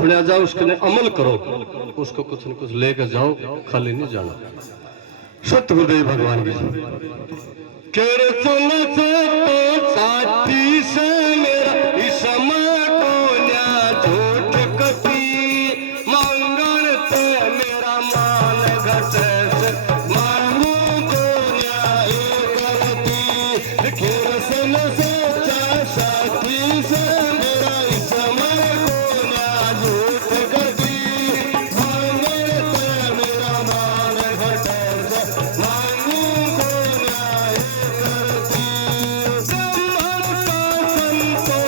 सुनया जाओ, उसके लिए अमल करो, उसको कुछ न कुछ लेकर जाओ, खाली नहीं जाना। सत्य गुरुदेव भगवान की केरे सुन से तो साथी से मेरा इस समय को न्या झूठ कसी मंगल ते मेरा मान घटे से मानू को न्याय करती केरे सुन से साथी से मेरा इस समय को न्या झूठ कसी मंगल ते मेरा मान घटे से मानू को न्याय करती ब्रह्मण का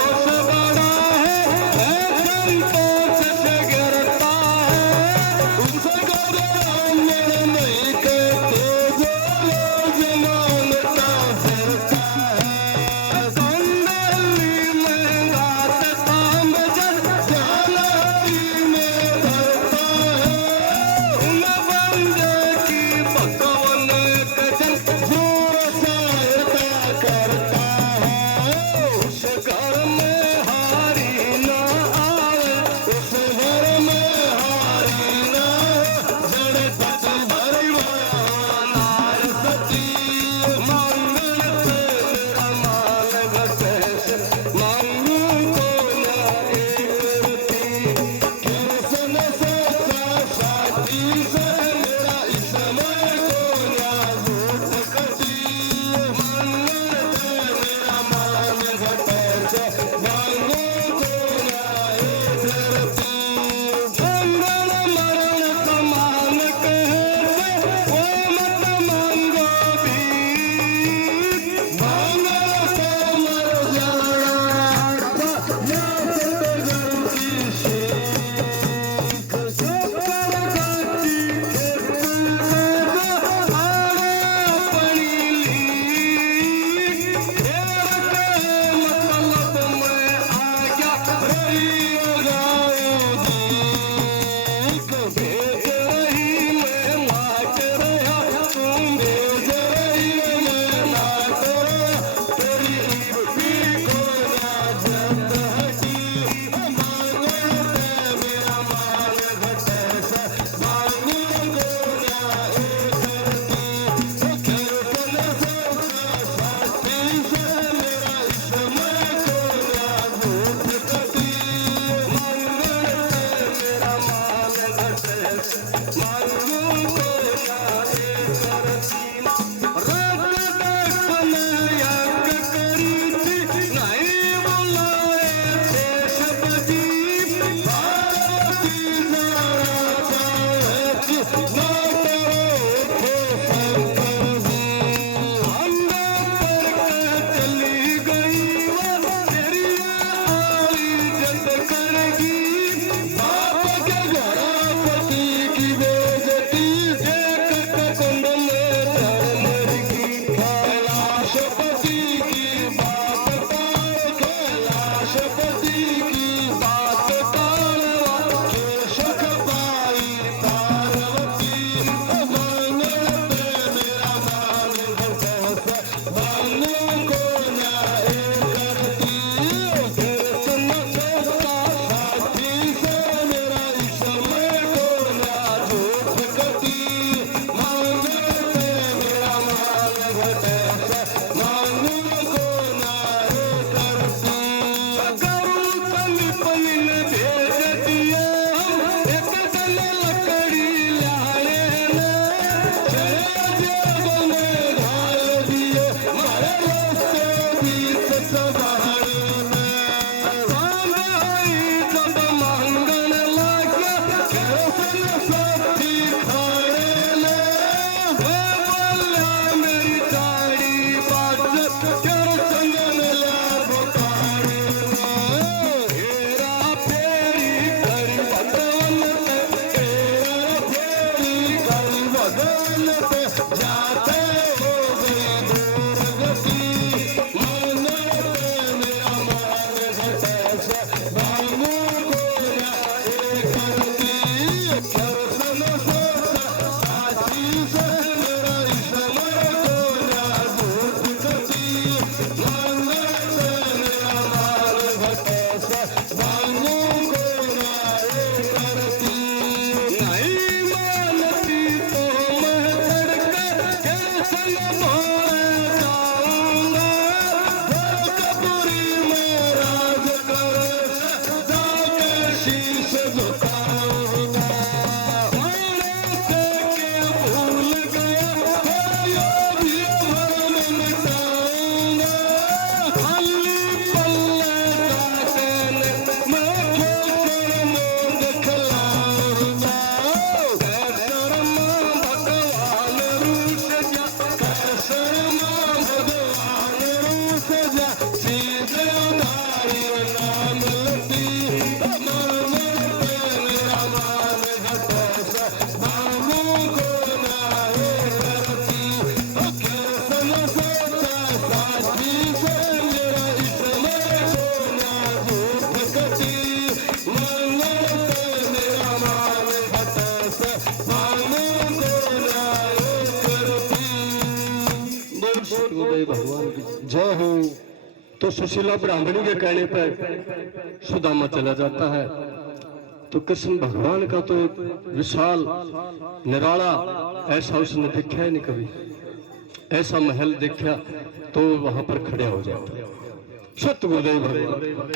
सतगुरुदेव भगवान की जय हो। तो सुशीला ब्राह्मणी के कहने पर सुदामा चला जाता है। तो कृष्ण भगवान का तो एक विशाल निराला ऐसा उसने देखा ही नहीं कभी, ऐसा महल देखा तो वहां पर खड़े हो जाता। सतगुरुदेव भगवान।